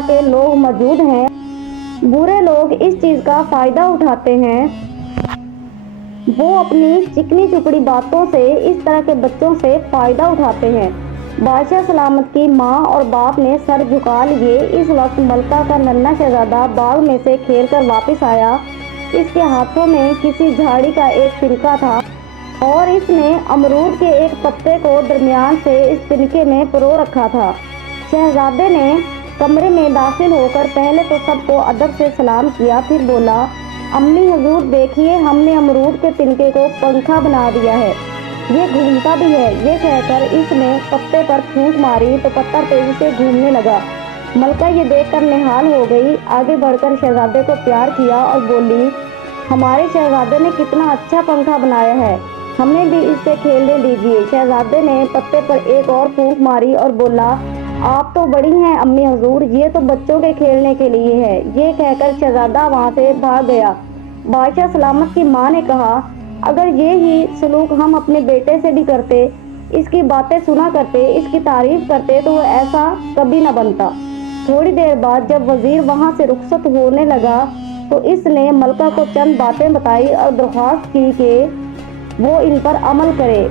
طرح کے لوگ موجود ہیں۔ برے لوگ اس چیز کا فائدہ اٹھاتے ہیں، وہ اپنی چکنی چپڑی باتوں سے اس طرح کے بچوں سے فائدہ اٹھاتے ہیں۔ بادشاہ سلامت کی ماں اور باپ نے سر جھکا لیے۔ اس وقت ملکہ کا ننھا شہزادہ باغ میں سے کھیل کر واپس آیا۔ اس کے ہاتھوں میں کسی جھاڑی کا ایک تنکا تھا اور اس نے امرود کے ایک پتے کو درمیان سے اس تنکے میں پرو رکھا تھا۔ شہزادے نے کمرے میں داخل ہو کر پہلے تو سب کو ادب سے سلام کیا، پھر بولا، امی حضور دیکھیے، ہم نے امرود کے تنکے کو پنکھا بنا دیا ہے، یہ گھومتا بھی ہے۔ یہ کہہ کر اس نے پتے پر پھونک ماری تو پتا تیزی سے گھومنے لگا۔ ملکہ یہ دیکھ کر نہال ہو گئی، آگے بڑھ کر شہزادے کو پیار کیا اور بولی، ہمارے شہزادے نے کتنا اچھا پنکھا بنایا ہے، ہمیں بھی اس سے کھیلنے دیجیے۔ شہزادے نے پتے پر ایک اور پھونک ماری اور بولا، آپ تو بڑی ہیں امی حضور، یہ تو بچوں کے کھیلنے کے لیے ہے۔ یہ کہہ کر شہزادہ وہاں سے بھاگ گیا۔ بادشاہ سلامت کی ماں نے کہا، اگر یہ ہی سلوک ہم اپنے بیٹے سے بھی کرتے، اس کی باتیں سنا کرتے، اس کی تعریف کرتے تو وہ ایسا کبھی نہ بنتا۔ تھوڑی دیر بعد جب وزیر وہاں سے رخصت ہونے لگا تو اس نے ملکہ کو چند باتیں بتائی اور درخواست کی کہ وہ ان پر عمل کرے۔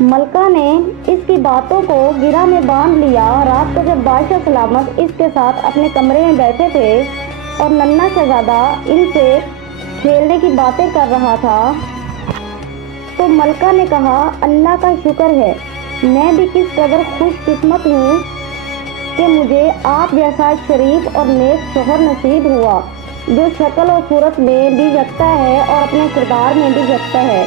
ملکہ نے اس کی باتوں کو گرہ میں باندھ لیا۔ رات کو جب بادشاہ سلامت اس کے ساتھ اپنے کمرے میں بیٹھے تھے اور ننھا شہزادہ ان سے کھیلنے کی باتیں کر رہا تھا تو ملکہ نے کہا، اللہ کا شکر ہے، میں بھی کس قدر خوش قسمت ہوں کہ مجھے آپ جیسا شریف اور نیک شوہر نصیب ہوا، جو شکل و صورت میں بھی یکتا ہے اور اپنے کردار میں بھی یکتا ہے۔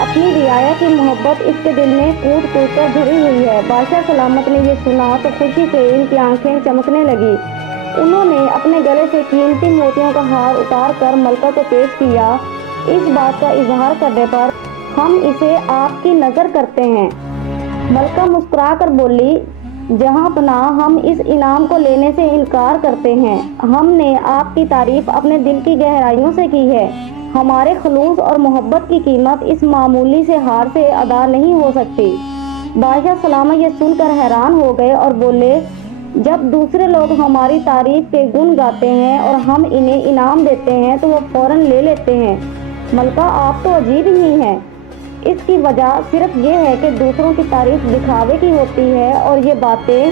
اپنی رعایا کی محبت اس کے دل میں کوٹ کوٹ کر بھری ہوئی ہے۔ بادشاہ سلامت نے یہ سنا تو خوشی سے ان کی آنکھیں چمکنے لگی۔ انہوں نے اپنے گلے سے قیمتی موتیوں کا ہار اتار کر ملکہ کو پیش کیا۔ اس بات کا اظہار کرنے پر ہم اسے آپ کی نذر کرتے ہیں۔ ملکہ مسکرا کر بولی، جہاں پناہ، ہم اس انعام کو لینے سے انکار کرتے ہیں۔ ہم نے آپ کی تعریف اپنے دل کی گہرائیوں سے کی ہے۔ ہمارے خلوص اور محبت کی قیمت اس معمولی سے ہار سے ادا نہیں ہو سکتی۔ بادشاہ سلامت یہ سن کر حیران ہو گئے اور بولے، جب دوسرے لوگ ہماری تعریف کے گن گاتے ہیں اور ہم انہیں انعام دیتے ہیں تو وہ فوراً لے لیتے ہیں۔ ملکہ آپ تو عجیب ہی ہیں۔ اس کی وجہ صرف یہ ہے کہ دوسروں کی تعریف دکھاوے کی ہوتی ہے اور یہ باتیں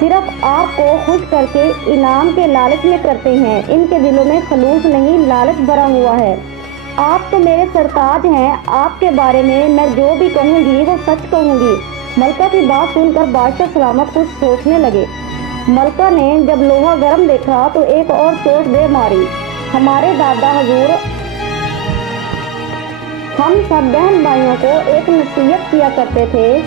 صرف آپ کو خوش کر کے انعام کے لالچ میں کرتے ہیں۔ ان کے دلوں میں خلوص نہیں، لالچ بھرا ہوا ہے۔ آپ تو میرے سرتاج ہیں، آپ کے بارے میں جو بھی کہوں گی وہ سچ کہوں گی۔ ملکہ کی بات سن کر بادشاہ سلامت کچھ سوچنے لگے۔ ملکہ نے جب لوہا گرم دیکھا تو ایک اور چوٹ دے ماری، ہمارے دادا حضور ہم سب بہن بھائیوں کو ایک نصیحت کیا کرتے تھے،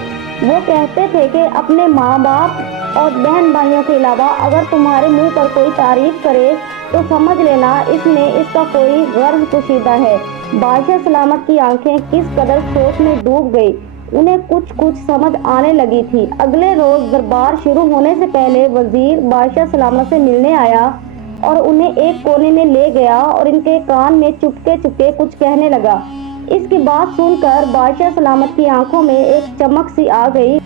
وہ کہتے تھے کہ اپنے ماں باپ اور بہن بھائیوں کے علاوہ اگر تمہارے منہ پر کوئی تعریف کرے تو سمجھ لینا اس میں اس کا کوئی غرض پوشیدہ ہے۔ بادشاہ سلامت کی آنکھیں کس قدر سوچ میں ڈوب گئی، انہیں کچھ سمجھ آنے لگی تھی۔ اگلے روز دربار شروع ہونے سے پہلے وزیر بادشاہ سلامت سے ملنے آیا اور انہیں ایک کونے میں لے گیا اور ان کے کان میں چپکے چپکے کچھ کہنے لگا۔ اس کی بات سن کر بادشاہ سلامت کی آنکھوں میں ایک چمک سی آ گئی۔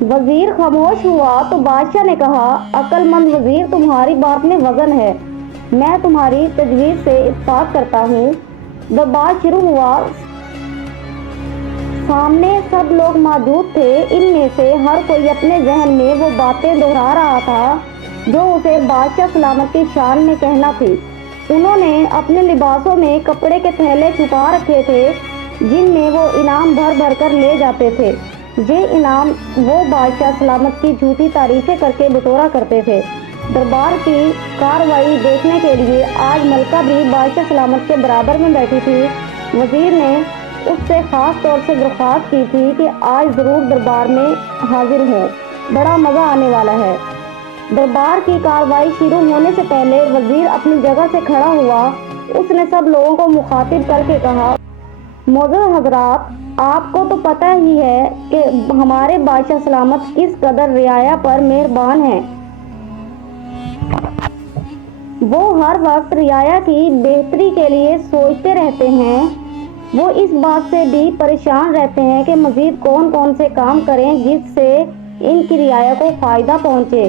وزیر خاموش ہوا تو بادشاہ نے کہا، عقل مند وزیر، تمہاری بات میں وزن ہے، میں تمہاری تجویز سے اتفاق کرتا ہوں۔ دربار شروع ہوا۔ سامنے سب لوگ موجود تھے، ان میں سے ہر کوئی اپنے ذہن میں وہ باتیں دہرا رہا تھا جو اسے بادشاہ سلامت کی شان میں کہنا تھی۔ انہوں نے اپنے لباسوں میں کپڑے کے تھیلے چھپا رکھے تھے جن میں وہ انعام بھر بھر کر لے جاتے تھے۔ یہ انعام وہ بادشاہ سلامت کی جھوٹی تعریفیں کر کے بٹورا کرتے تھے۔ دربار کی کارروائی دیکھنے کے لیے آج ملکہ بھی بادشاہ سلامت کے برابر میں بیٹھی تھی۔ وزیر نے اس سے خاص طور سے درخواست کی تھی کہ آج ضرور دربار میں حاضر ہوں، بڑا مزہ آنے والا ہے۔ دربار کی کارروائی شروع ہونے سے پہلے وزیر اپنی جگہ سے کھڑا ہوا۔ اس نے سب لوگوں کو مخاطب کر کے کہا، معزز حضرات، آپ کو تو پتہ ہی ہے کہ ہمارے بادشاہ سلامت کس قدر رعایا پر مہربان ہیں۔ وہ ہر وقت رعایا کی بہتری کے لیے سوچتے رہتے ہیں۔ وہ اس بات سے بھی پریشان رہتے ہیں کہ مزید کون کون سے کام کریں جس سے ان کی رعایا کو فائدہ پہنچے۔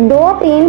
2-3